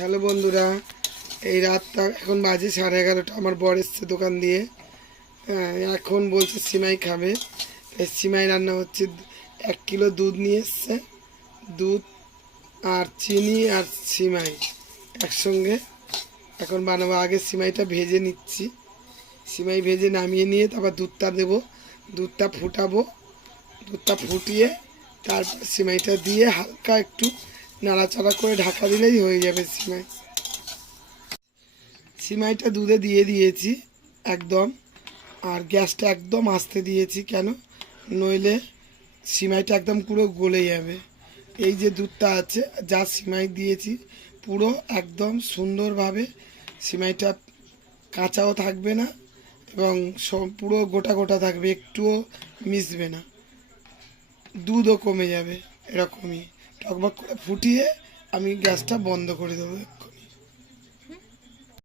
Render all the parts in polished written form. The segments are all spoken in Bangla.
হ্যালো বন্ধুরা, এই রাতটা এখন বাজে 11:30। আমার বর এসছে দোকান দিয়ে। এখন বলছে সিমাই খাবে। তাই সিমাই রান্না হচ্ছে। 1 কিলো দুধ নিয়ে এসছে। দুধ আর চিনি আর সিমাই একসঙ্গে এখন বানাবো। আগে সিমাইটা ভেজে নিচ্ছি। সিমাই ভেজে নামিয়ে নিয়ে তারপর দুধটা দেবো। দুধটা ফুটাবো। দুধটা ফুটিয়ে তারপর সিমাইটা দিয়ে হালকা একটু নাড়াচাড়া করে ঢাকা দিলেই হয়ে যাবে সিমাই। সিমাইটা দুধে দিয়ে দিয়েছি একদম, আর গ্যাসটা একদম আস্তে দিয়েছি। কেন? নইলে সিমাইটা একদম পুরো গলে যাবে। এই যে দুধটা আছে, যা সিমাই দিয়েছি পুরো একদম সুন্দরভাবে সিমাইটা কাঁচাও থাকবে না এবং সব পুরো গোটা গোটা থাকবে, একটুও মিশবে না, দুধও কমে যাবে। এরকমই টকবক করে ফুটিয়ে আমি গ্যাসটা বন্ধ করে দেবো।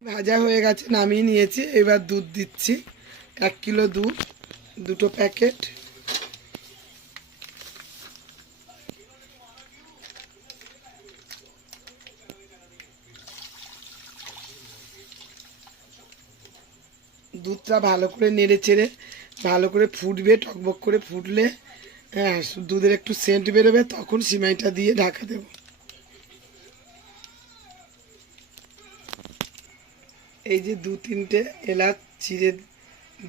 ভাজা হয়ে গেছে, নামিয়ে নিয়েছি। এবার দুধ দিচ্ছি। 1 কিলো দুধ, 2টো প্যাকেট। দুধটা ভালো করে নেড়ে চেড়ে ভালো করে ফুটবে। টকবক করে ফুটলে দুধের একটু সেন্ট বেরোবে, তখন সিমাইটা দিয়ে ঢাকা দেব। এই যে 2-3টে এলাচ চিড়ে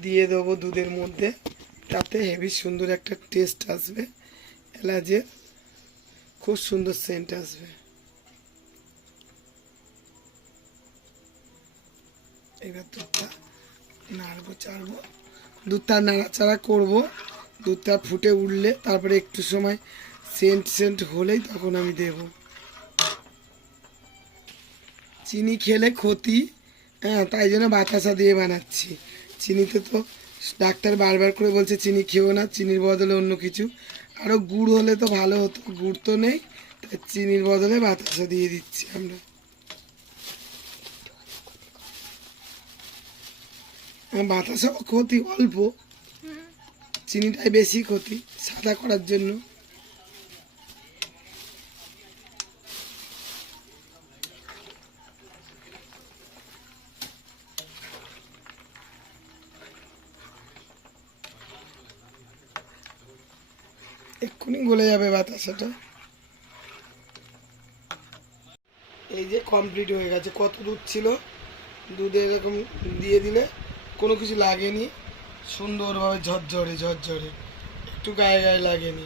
দিয়ে দেবো দুধের মধ্যে, তাতে হেভি সুন্দর একটা টেস্ট আসবে। এলাচের খুব সুন্দর সেন্ট আসবে। এবার দুধটা নাড়বো চাড়বো, দুধটা নাড়াচাড়া করবো। দুধটা ফুটে উঠলে তারপরে একটু সময় সেন্ট হলেই তখন আমি দেব। চিনি খেলে ক্ষতি, তাই জন্য বাতাসা দিয়ে বানাচ্ছি। চিনিতে তো ডাক্তার বারবার করে বলছে চিনি খেও না, চিনির বদলে অন্য কিছু। আরও গুড় হলে তো ভালো হতো, গুড় তো নেই, তাই চিনির বদলে বাতাসা দিয়ে দিচ্ছি আমরা। বাতাসাও ক্ষতি অল্প, চিনিটাই বেশি ক্ষতি সাদা করার জন্য। এক্ষুনি গলে যাবে বাতাসাটা। এই যে কমপ্লিট হয়ে গেছে। কত দুধ ছিল, দুধে এরকম দিয়ে দিলে কোনো কিছু লাগেনি, সুন্দরভাবে ঝরঝরে ঝরঝরে, একটু গায়ে গায়ে লাগেনি।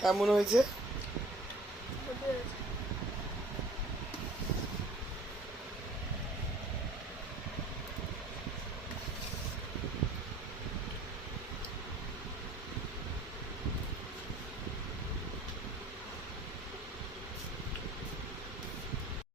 কেমন হয়েছে?